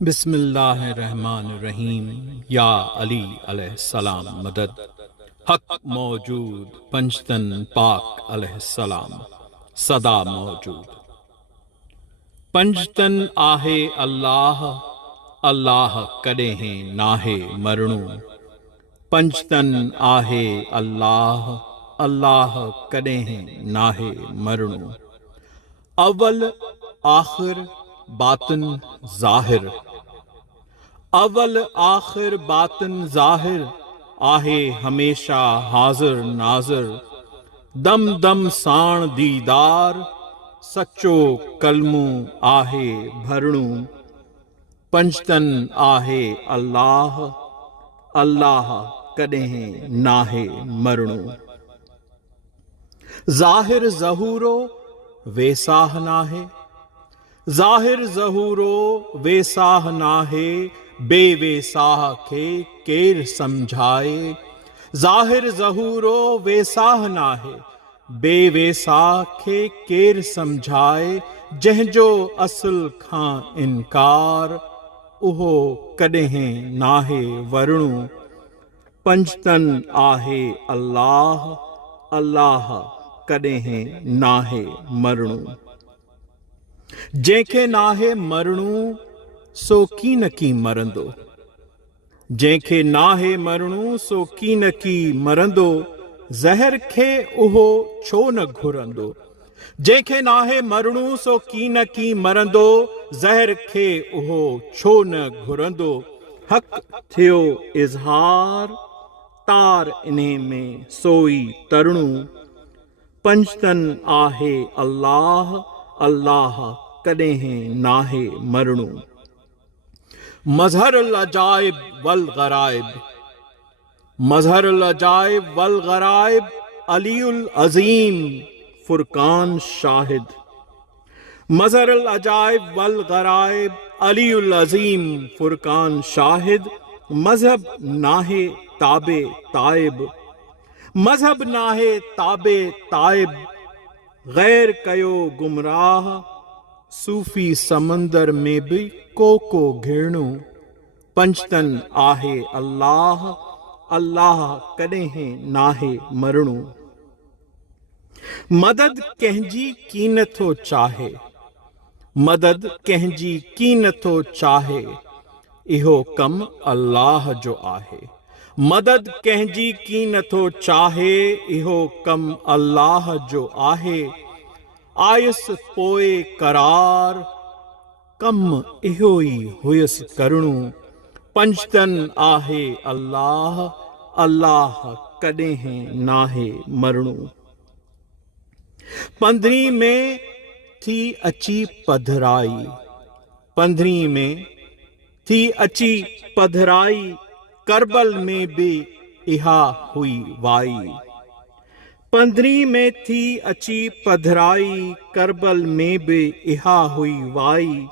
बिस्मिल्लाहिर्रहमानिर्रहीम। या अली अलैहिस्सलाम मदद। हक मौजूद पंचतन पाक अलैहिस्सलाम सदा मौजूद। पंचतन आहे अल्लाह, अल्लाह कॾहिं हैं नाहे मरणू। पंचतन आहे अल्लाह, अल्लाह कॾहिं हैं नाहे मरणू। अव्वल आखिर बातिन ज़ाहिर। अव्वल आखिर बातिन ज़ाहिर आहे हमेशा हाज़िर नाज़िर। दम दम साण दीदार सच्चो कलमू आहे भरणू। पंचतन आहे अल्लाह, अल्लाह कॾहिं नाहे मरणू। ज़ाहिर ज़हूरो वेसाह नाहे, ज़ाहिर ज़हूरो वेसाह नाहे। बेवेसाह खे केर समझाए। ज़ाहिर ज़हूरो वेसाह नाहे, बेवेसाह खे केर समझाए। जंहिंजो असुल खां इनकार उहो कॾहिं नाहे वरणू। पंचतन आहे अल्लाह, अल्लाह कॾहिं नाहे मरणू। जंहिंखे नाहे मरणू सो कीन की मरंदो। जंहिंखे नाहे मरणू सो कीन की मरंदो। ज़हर खे उहो छो न घुरंदो। जंहिंखे नाहे मरणू सो कीन की मरंदो। ज़हर खे उहो छो न घुरंदो। हक़ थियो इज़हार तार इन्हे में सोई तरणू। पंचतन आहे अल्लाह, अल्लाह कॾहिं नाहे मरणू। मज़हर अजाइब वल गराइब। मज़हर अजाइब वल गराइब अलीउल अज़ीम फुरकान शाहिद। मज़हर अजाइब वल गराइब अलीउल अज़ीम फुरकान शाहिद। मज़हब नाहे ताबे ताइब, मज़हब नाहे ताबे ताइब। गैर कयो गुमराह सूफ़ी समंदर में भी को घिरणू। पंचतन आहे अल्लाह, अल्लाह कॾहिं नाहे मरणू। मदद कंहिंजी की नथो चाहे, मदद कंहिंजी की नथो चाहे। इहो कम अल्लाह जो आहे। मदद कंहिंजी की नथो चाहे, इहो कम अल्लाह जो आहे। आयुसि पोइ करार कम इहो ई हुयसि करणू। पंचतन आहे अल्लाह, अल्लाह कॾहिं नाहे मरणू। पंद्रहीं में थी अची पधराई, पंद्रहीं में थी अची पधराई। करबल में भी इहा हुई वाई। पंद्रहीं में थी अची पधराई। करबल में भी इहा हुई वाई।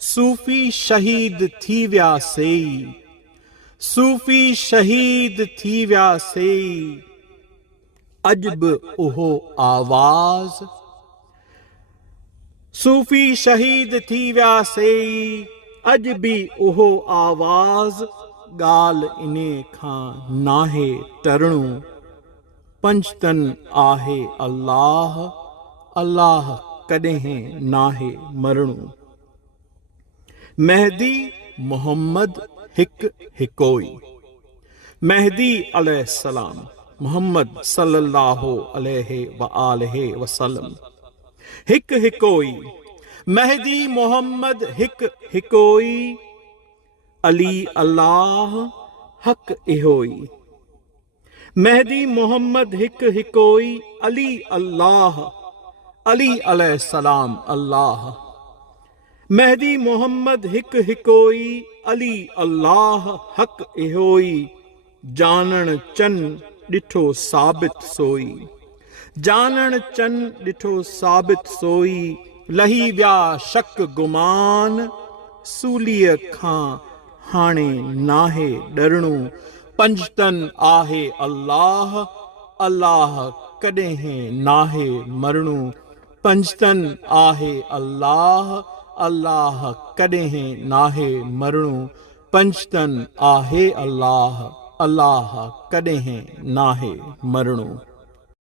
सूफ़ी शहीद थी विया सेई, सूफ़ी शहीद थी विया सेई। अॼु बि उहो आवाज़, सूफ़ी शहीद थी विया सेई। अॼु बि उहो आवाज़। ॻाल्हि इन्हे खां नाहे टरणू। पंचतन आहे अल्लाह, अल्लाह कॾहिं नाहे मरणू। महदी मोहम्मद हिक हिकोई। महदी अलैहिस्सलाम मोहम्मद सल्लल्लाहु अलैहि व आलिहि वसल्लम हिक हिकोई। महदी मोहम्मद हिक हिकोई। अली अल्लाह हक इहोई। महदी मोहम्मद हिक हिकोई। अली अल्लाह, अली अलैहिस्सलाम अल्लाह। महदी मोहम्मद हिक हिकोई। अली अल्लाह हक इहोई। जानण चन ॾिठो साबित सोई, जानण चन ॾिठो साबित सोई। लही विया शक गुमान सूलीअ खां हाणे नाहे डरणू। पंचतन आहे अल्लाह, अल्लाह कॾहिं नाहे मरणू। पंचतन आहे अल्लाह, अल्लाह कॾहिं नाहे मरणो, पंजतन आहे अल्लाह, अल्लाह कॾहिं नाहे मरणो।